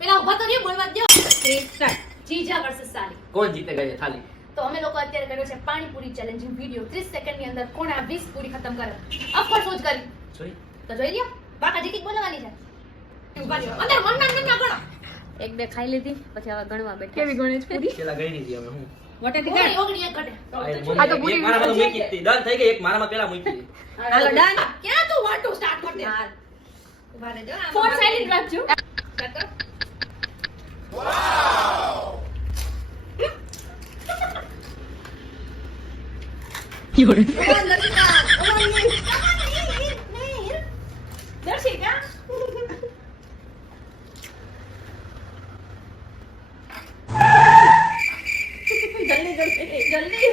પેલા ઉભા તો નહીં બોલવા દો. જીજા વર્સસ સાલી. કોણ જીતેગા ये थाली? તો અમે લોકો અત્યારે કર્યો છે પાણીપુરી ચેલેન્જિંગ વિડિયો 30 સેકન્ડની અંદર કોણ આ 20 પૂરી ખતમ કરે. અફકોર્સ હું જ કરી. જોઈ તો જોઈ લ્યો. બાકા જીતી બોલવાની છે. ઉભા રહ્યો. અંદર મન ના ગણો. એક બે ખાઈ લીધી પછી હવે ગણવા બેઠા. કેવી ગણેશ પૂરી? પેલા ગઈ હતી અમે હું વટેથી ઓગણી કાઢ. ઓગણી એક ઘટે. આ તો પૂરી એક મારામાં તો મૂકી હતી ડન થઈ ગઈ એક મારામાં પેલા મૂકી હતી હાલો ડન. ક્યાં તું વાટો સ્ટાર્ટ કર દે. હાલ. ઉભા રહેજો. ફોન સાઇલેન્ટ રાખજો. સ્ટાર્ટ કર. દર્શિકા જલ્દી જલ્દી જલ્દી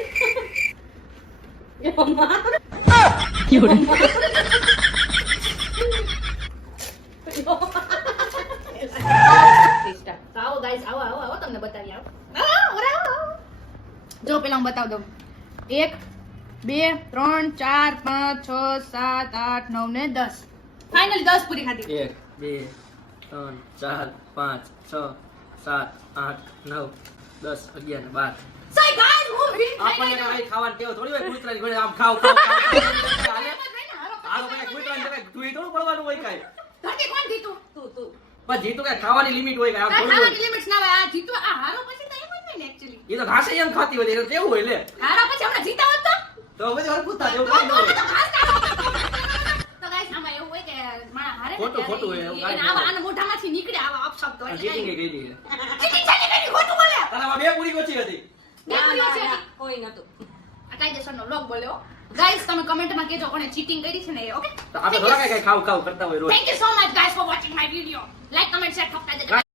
આવો ગાઈસ આવો આવો આવો તમને બતાવી આવો જો પેલા હું બતાવ દઉં 1 2 3 4 5 6 7 8 9 ને 10 ફાઇનલી 10 પૂરી ખાધી 1 2 3 4 5 6 7 8 9 10 11 ને 12 સહી ગાઈસ હું વિન આપણને કાંઈ ખાવાની ટેવ થોડી હોય કૂતરાની ઘોડે આમ ખાવ ખાવ ખાવ હાલે હાલો ભાઈ કૂતરાની જગ્યાએ તું થોડું પડવાનું હોય કાંઈ ઘટી કોણ જીતું તું પણ જીતું કાંઈ ખાવાની લિમિટ હોય કાંઈ આમ થોડું ખાવાની લિમિટ્સ ના હોય આ જીતો આ હારો પછી તો એમ જ નહીં એક્ચ્યુઅલી હોય. એ તો ઘાસે એમ ખાતી હોય એટલે કેવું હોય લે હારો પછી હમણાં જીતા હોત તો બધી વાર પૂછતા જેવું તો કાંઈ ન હોય તો ગાઈસ આમાં એવું હોય કે મારા હારે ને ખોટું, ત્યારે ખોટું હોય, એવું કાંઈ આવા ન હોય. આના મોઢામાંથી નીકળે આવા અપશબ્દો અને એટલે ચીટિંગ કાંઈ એ કરી દીધી ચીટિંગ ચાલી ગઈ ખોટું બોલે તારામાં બે પૂરી ઓછી હતી બે પૂરીઓ છે કોઈ નતું. આ કાયદેસરનો લોક બોલ્યો ગાઈસ તમે કમેન્ટમાં કહેજો કોણે ચીટિંગ કરી છે ને એ ઓકે તો આપણે થોડા કાંઈ ખાવ ખાવ કરતા હોય રોજ thank you so much guys for watching my video like comment share ઠપતા જજો